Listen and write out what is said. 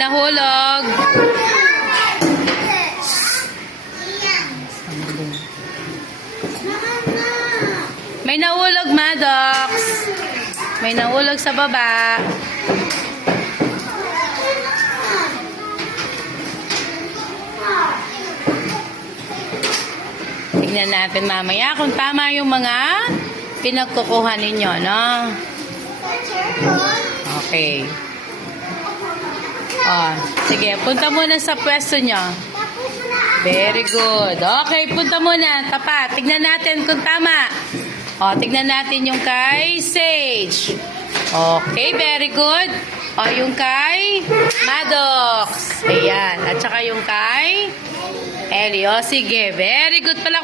nahulog. May nahulog, Maddox. May nahulog sa baba. Tignan natin mamaya kung tama yung mga pinagkukuha ninyo, no? Okay. Oh, sige, punta muna sa pwesto nyo. Very good. Okay, punta muna. Tapat. Tignan natin kung tama. O, tignan natin yung kay Sage. Okay, very good. O, yung kay Maddox. Ayan. At saka yung kay Ellie. O, sige. Very good. Palakpak.